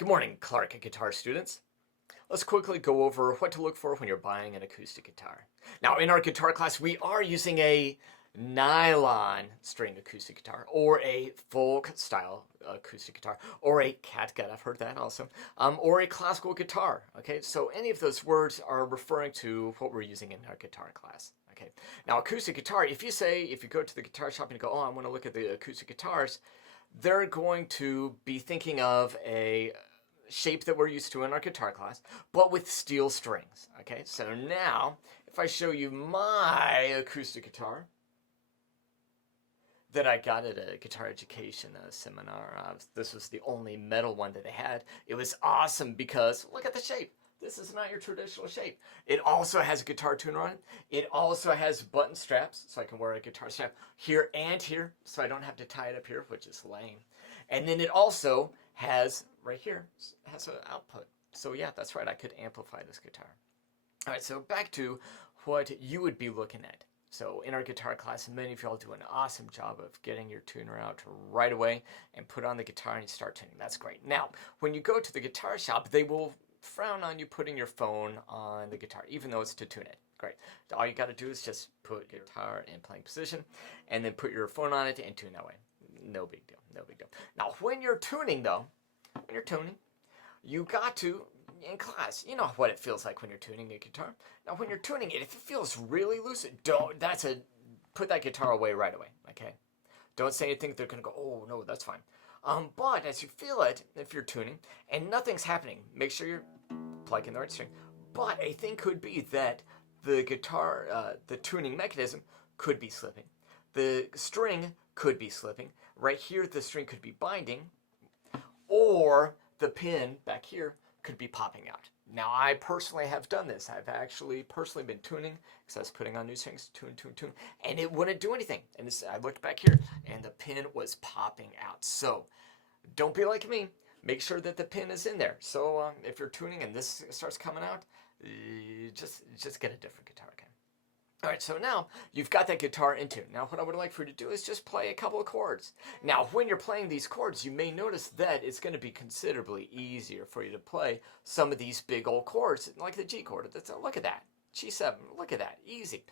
Good morning, Clark guitar students. Let's quickly go over what to look for when you're buying an acoustic guitar. Now, in our guitar class, we are using a nylon string acoustic guitar, or a folk style acoustic guitar, or a catgut, I've heard that also, or a classical guitar. Okay, so any of those words are referring to what we're using in our guitar class. Okay, now acoustic guitar, if you go to the guitar shop and you go, oh, I want to look at the acoustic guitars, they're going to be thinking of a shape that we're used to in our guitar class, but with steel strings. Okay, so now if I show you my acoustic guitar that I got at a guitar education seminar, this was the only metal one that they had. It was awesome because look at the shape. This is not your traditional shape. It also has a guitar tuner on it. It also has button straps, so I can wear a guitar strap here and here, so I don't have to tie it up here, which is lame. And then it also has, right here, has an output. So yeah, that's right, I could amplify this guitar. All right, so back to what you would be looking at. So in our guitar class, many of y'all do an awesome job of getting your tuner out right away and put on the guitar and you start tuning. That's great. Now, when you go to the guitar shop, they will frown on you putting your phone on the guitar, even though it's to tune it. Great. All you got to do is just put your guitar in playing position and then put your phone on it and tune that way. No big deal. No big deal. Now, when you're tuning, though, you got to, in class, you know what it feels like when you're tuning a guitar. Now, when you're tuning it, if it feels really loose, put that guitar away right away, okay? Don't say anything. They're going to go, oh, no, that's fine. But as you feel it, if you're tuning and nothing's happening, make sure you're plugging the right string. But a thing could be that the guitar, the tuning mechanism could be slipping. The string could be slipping. Right here, the string could be binding, or the pin back here could be popping out. Now, I personally have done this. I've actually personally been tuning because I was putting on new strings, tune, and it wouldn't do anything. And I looked back here, and the pin was popping out. So don't be like me. Make sure that the pin is in there. So if you're tuning and this starts coming out, just get a different guitar, okay? All right, so now you've got that guitar in tune. Now what I would like for you to do is just play a couple of chords. Now when you're playing these chords, you may notice that it's going to be considerably easier for you to play some of these big old chords, like the G chord. Look at that, G7, look at that, easy.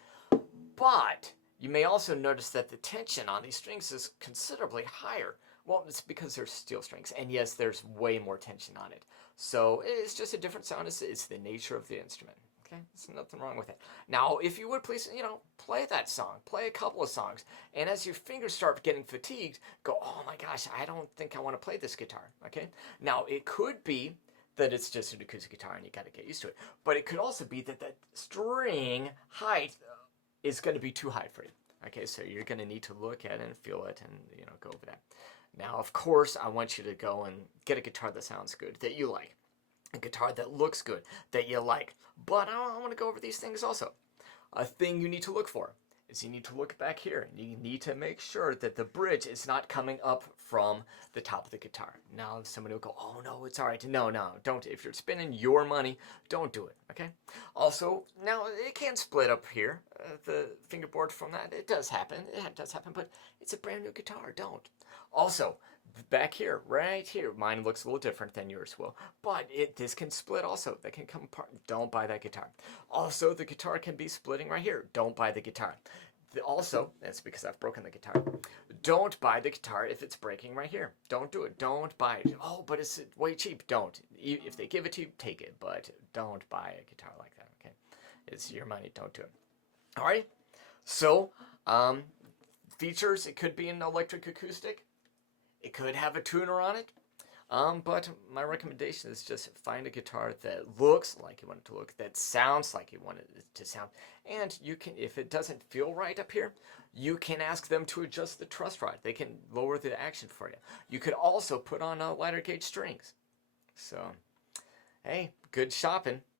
But you may also notice that the tension on these strings is considerably higher. Well, it's because they're steel strings, and yes, there's way more tension on it. So it's just a different sound. It's the nature of the instrument. Okay, there's nothing wrong with it. Now, if you would please, play that song, play a couple of songs, and as your fingers start getting fatigued, go, oh my gosh, I don't think I want to play this guitar, okay? Now, it could be that it's just an acoustic guitar and you got to get used to it, but it could also be that the string height is going to be too high for you, okay? So you're going to need to look at it and feel it and, go over that. Now, of course, I want you to go and get a guitar that sounds good, that you like. A guitar that looks good, that you like. But I want to go over these things also. A thing you need to look for is you need to look back here. And you need to make sure that the bridge is not coming up from the top of the guitar. Now, somebody will go, oh, no, it's all right. No, don't. If you're spending your money, don't do it, okay? Also, now, it can split up here, the fingerboard from that. It does happen. It does happen, but it's a brand new guitar. Don't. Also, back here, right here, mine looks a little different than yours will, but this can split also. That can come apart. Don't buy that guitar. Also, the guitar can be splitting right here. Don't buy the guitar. Also, that's because I've broken the guitar. Don't buy the guitar if it's breaking right here. Don't do it. Don't buy it. Oh, but it's way cheap. Don't. If they give it to you, take it, but don't buy a guitar like that, okay? It's your money. Don't do it. All right? So, features, it could be an electric acoustic. It could have a tuner on it, but my recommendation is just find a guitar that looks like you want it to look, that sounds like you want it to sound, and you can, if it doesn't feel right up here, you can ask them to adjust the truss rod. They can lower the action for you. You could also put on lighter gauge strings. So, hey, good shopping.